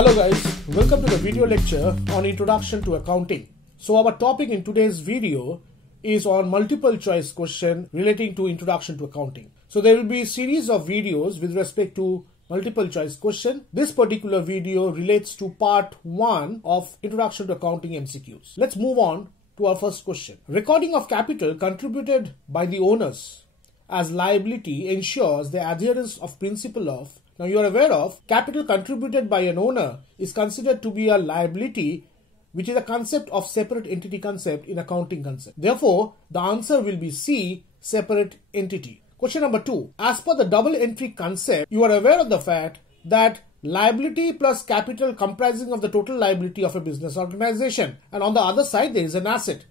Hello guys, welcome to the video lecture on Introduction to Accounting. So our topic in today's video is on multiple choice question relating to Introduction to Accounting. So there will be a series of videos with respect to multiple choice question. This particular video relates to part 1 of Introduction to Accounting MCQs. Let's move on to our first question. Recording of capital contributed by the owners as liability ensures the adherence of principle of. Now you are aware of capital contributed by an owner is considered to be a liability, which is a concept of separate entity concept in accounting concept. Therefore, the answer will be C, separate entity. Question number 2. As per the double entry concept, you are aware of the fact that liability plus capital comprising of the total liability of a business organization, and on the other side there is an asset.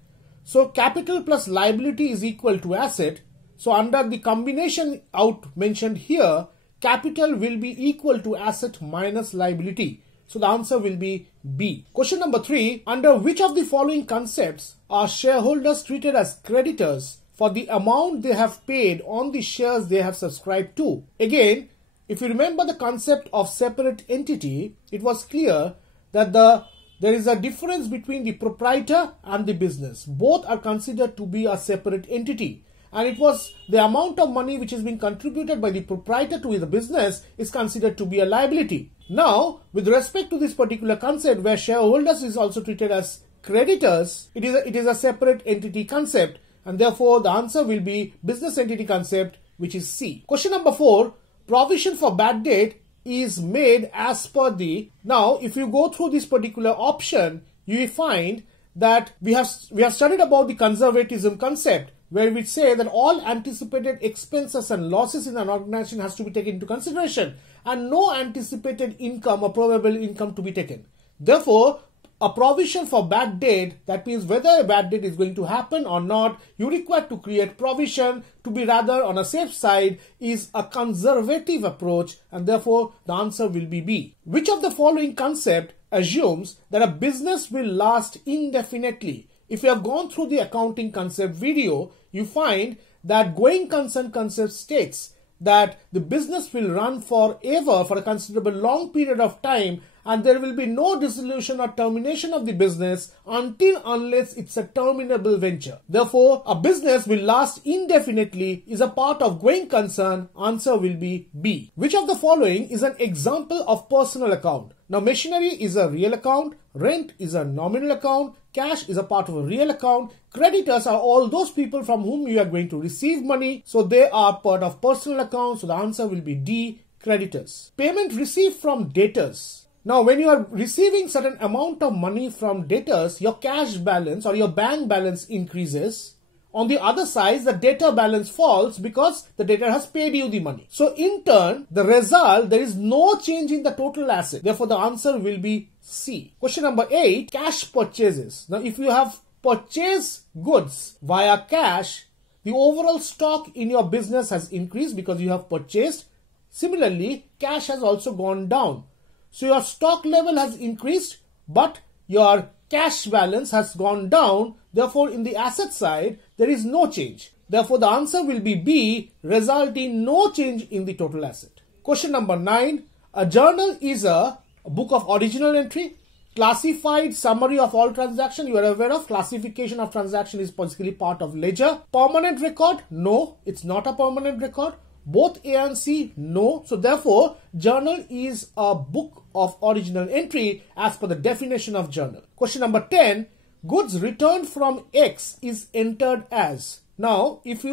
So capital plus liability is equal to asset. So under the combination out mentioned here, capital will be equal to asset minus liability. So the answer will be B. Question number 3. Under which of the following concepts are shareholders treated as creditors for the amount they have paid on the shares they have subscribed to? Again, if you remember the concept of separate entity, it was clear that there is a difference between the proprietor and the business. Both are considered to be a separate entity. And it was the amount of money which is being contributed by the proprietor to the business is considered to be a liability. Now, with respect to this particular concept where shareholders is also treated as creditors, it is a separate entity concept, and therefore the answer will be business entity concept, which is C. Question number 4. Provision for bad debt is made as per the. Now, if you go through this particular option, you will find that we have studied about the conservatism concept, where we say that all anticipated expenses and losses in an organization has to be taken into consideration and no anticipated income or probable income to be taken. Therefore, a provision for bad debt, that means whether a bad debt is going to happen or not, you require to create provision to be rather on a safe side, is a conservative approach, and therefore the answer will be B. Which of the following concept assumes that a business will last indefinitely? If you have gone through the accounting concept video, you find that going concern concept states that the business will run forever for a considerable long period of time, and there will be no dissolution or termination of the business unless it's a terminable venture. Therefore, a business will last indefinitely is a part of going concern. Answer will be B. Which of the following is an example of personal account? Now, machinery is a real account, rent is a nominal account, cash is a part of a real account, creditors are all those people from whom you are going to receive money, so they are part of personal account, so the answer will be D, creditors. Payment received from debtors. Now, when you are receiving certain amount of money from debtors, your cash balance or your bank balance increases. On the other side, the debtor balance falls because the debtor has paid you the money. So in turn, the result, there is no change in the total asset. Therefore, the answer will be C. Question number 8, cash purchases. Now, if you have purchased goods via cash, the overall stock in your business has increased because you have purchased. Similarly, cash has also gone down. So your stock level has increased, but your cash balance has gone down. Therefore, in the asset side, there is no change. Therefore, the answer will be B, resulting in no change in the total asset. Question number 9. A journal is a book of original entry, classified summary of all transactions. You are aware of classification of transaction is basically part of ledger. Permanent record? No, it's not a permanent record. Both A and C? No. So therefore, journal is a book of original entry as per the definition of journal. Question number 10. Goods returned from X is entered as. Now, if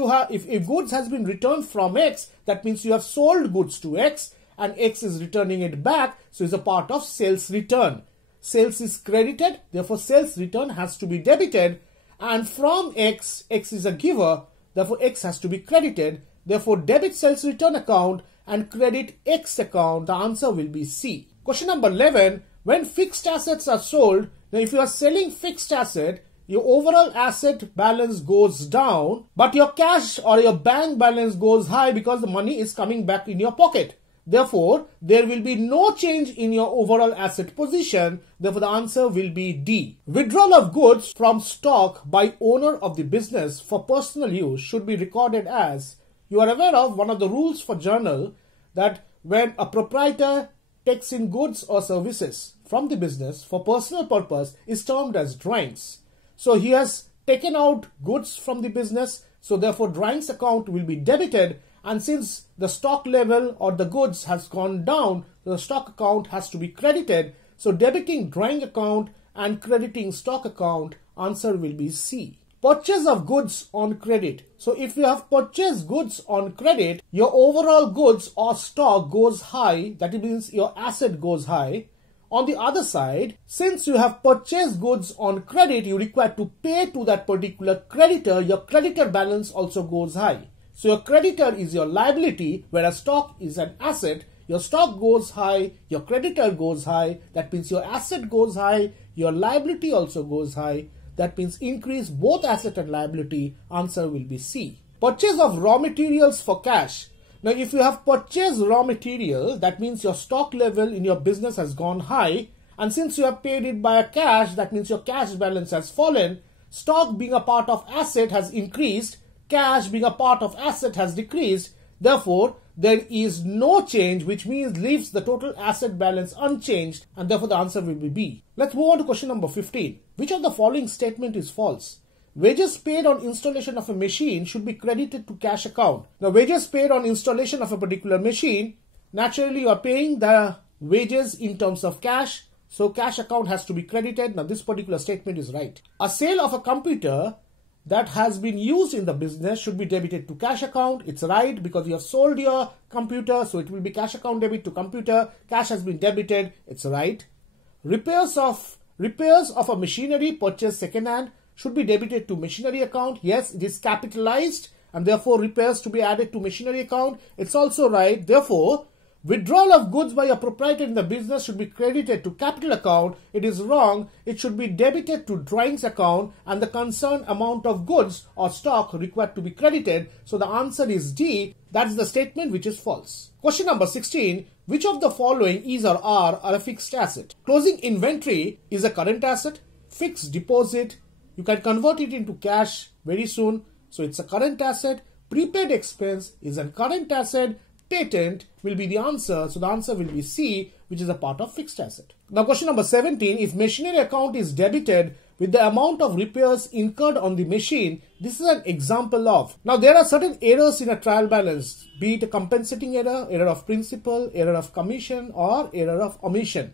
goods has been returned from X, that means you have sold goods to X and X is returning it back. So it's a part of sales return. Sales is credited. Therefore, sales return has to be debited. And from X, X is a giver. Therefore, X has to be credited. Therefore, debit sales return account and credit X account. The answer will be C. Question number 11. When fixed assets are sold, now if you are selling fixed asset, your overall asset balance goes down, but your cash or your bank balance goes high because the money is coming back in your pocket. Therefore, there will be no change in your overall asset position. Therefore, the answer will be D. Withdrawal of goods from stock by owner of the business for personal use should be recorded as. You are aware of one of the rules for journal that when a proprietor takes in goods or services from the business for personal purpose is termed as drawings. So he has taken out goods from the business, so therefore drawings account will be debited, and since the stock level or the goods has gone down, the stock account has to be credited. So debiting drawing account and crediting stock account, answer will be C. Purchase of goods on credit. So if you have purchased goods on credit, your overall goods or stock goes high, that means your asset goes high. On the other side, since you have purchased goods on credit, you require to pay to that particular creditor, your creditor balance also goes high. So your creditor is your liability, whereas stock is an asset. Your stock goes high, your creditor goes high, that means your asset goes high, your liability also goes high. That means increase both asset and liability, answer will be C. Purchase of raw materials for cash. Now if you have purchased raw material, that means your stock level in your business has gone high, and since you have paid it by cash, that means your cash balance has fallen. Stock being a part of asset has increased, cash being a part of asset has decreased. Therefore, there is no change, which means leaves the total asset balance unchanged, and therefore the answer will be B. Let's move on to question number 15. Which of the following statement is false? Wages paid on installation of a machine should be credited to cash account. Now, wages paid on installation of a particular machine, naturally you are paying the wages in terms of cash, so cash account has to be credited. Now, this particular statement is right. A sale of a computer that has been used in the business should be debited to cash account. It's right because you have sold your computer, so it will be cash account debit to computer. Cash has been debited. It's right. Repairs of a machinery purchased second hand should be debited to machinery account. Yes, it is capitalized and therefore repairs to be added to machinery account. It's also right. Therefore, withdrawal of goods by a proprietor in the business should be credited to capital account. It is wrong. It should be debited to drawings account, and the concerned amount of goods or stock required to be credited. So the answer is D. That's the statement which is false. Question number 16. Which of the following is or are a fixed asset? Closing inventory is a current asset. Fixed deposit, you can convert it into cash very soon. So it's a current asset. Prepaid expense is a current asset. Patent will be the answer. So the answer will be C, which is a part of fixed asset. Now question number 17. If machinery account is debited with the amount of repairs incurred on the machine, this is an example of. Now there are certain errors in a trial balance, be it a compensating error, error of principle, error of commission, or error of omission.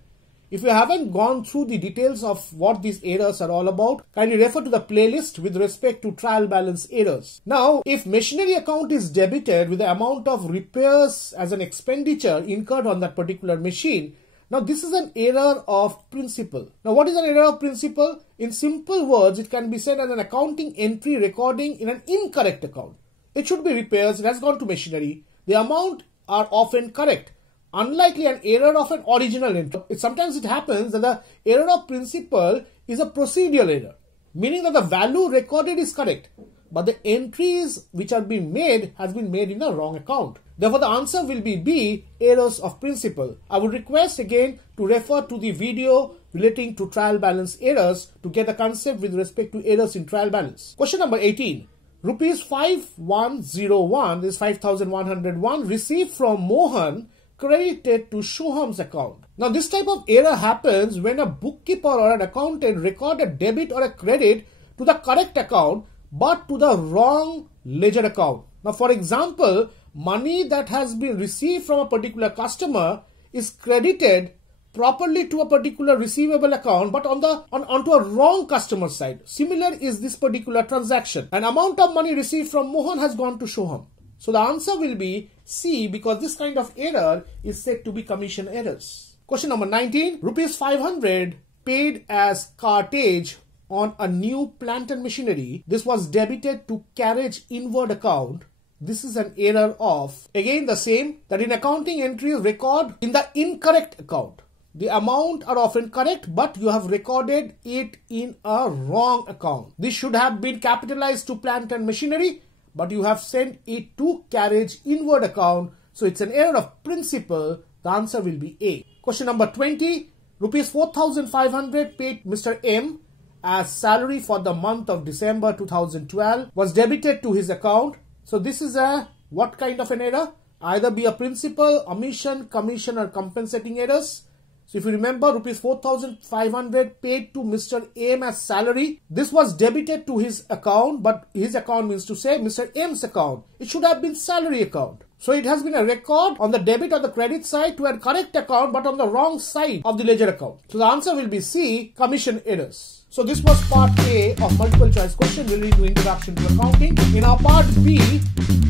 If you haven't gone through the details of what these errors are all about, kindly refer to the playlist with respect to trial balance errors. Now, if machinery account is debited with the amount of repairs as an expenditure incurred on that particular machine, now this is an error of principle. Now what is an error of principle? In simple words, it can be said as an accounting entry recording in an incorrect account. It should be repairs, it has gone to machinery. The amount are often correct. Unlikely an error of an original entry. Sometimes it happens that the error of principle is a procedural error, meaning that the value recorded is correct, but the entries which are being made has been made in a wrong account. Therefore, the answer will be B, errors of principle. I would request again to refer to the video relating to trial balance errors to get a concept with respect to errors in trial balance. Question number 18. Rupees 5101, this is 5101, received from Mohan credited to Shoham's account. Now this type of error happens when a bookkeeper or an accountant record a debit or a credit to the correct account but to the wrong ledger account. Now for example, money that has been received from a particular customer is credited properly to a particular receivable account but onto a wrong customer side. Similar is this particular transaction. An amount of money received from Mohan has gone to Shoham. So the answer will be C, because this kind of error is said to be commission errors. Question number 19. Rupees 500 paid as cartage on a new plant and machinery. This was debited to carriage inward account. This is an error of, again the same, that in accounting entries record in the incorrect account. The amount are often correct, but you have recorded it in a wrong account. This should have been capitalized to plant and machinery, but you have sent it to carriage inward account. So it's an error of principle. The answer will be A. Question number 20. Rupees 4,500 paid Mr. M as salary for the month of December 2012 was debited to his account. So this is a what kind of an error? either be a principal, omission, commission or compensating errors. So if you remember, rupees 4,500 paid to Mr. M as salary. This was debited to his account, but his account means to say Mr. M's account. It should have been salary account. So it has been a record on the debit or the credit side to a correct account, but on the wrong side of the ledger account. So the answer will be C, commission errors. So this was part A of multiple choice question relating to introduction to accounting. In our part B,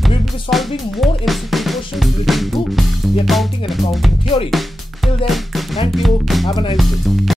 we will be solving more MCQ questions relating to the accounting and accounting theory. Till then, thank you. Have a nice day.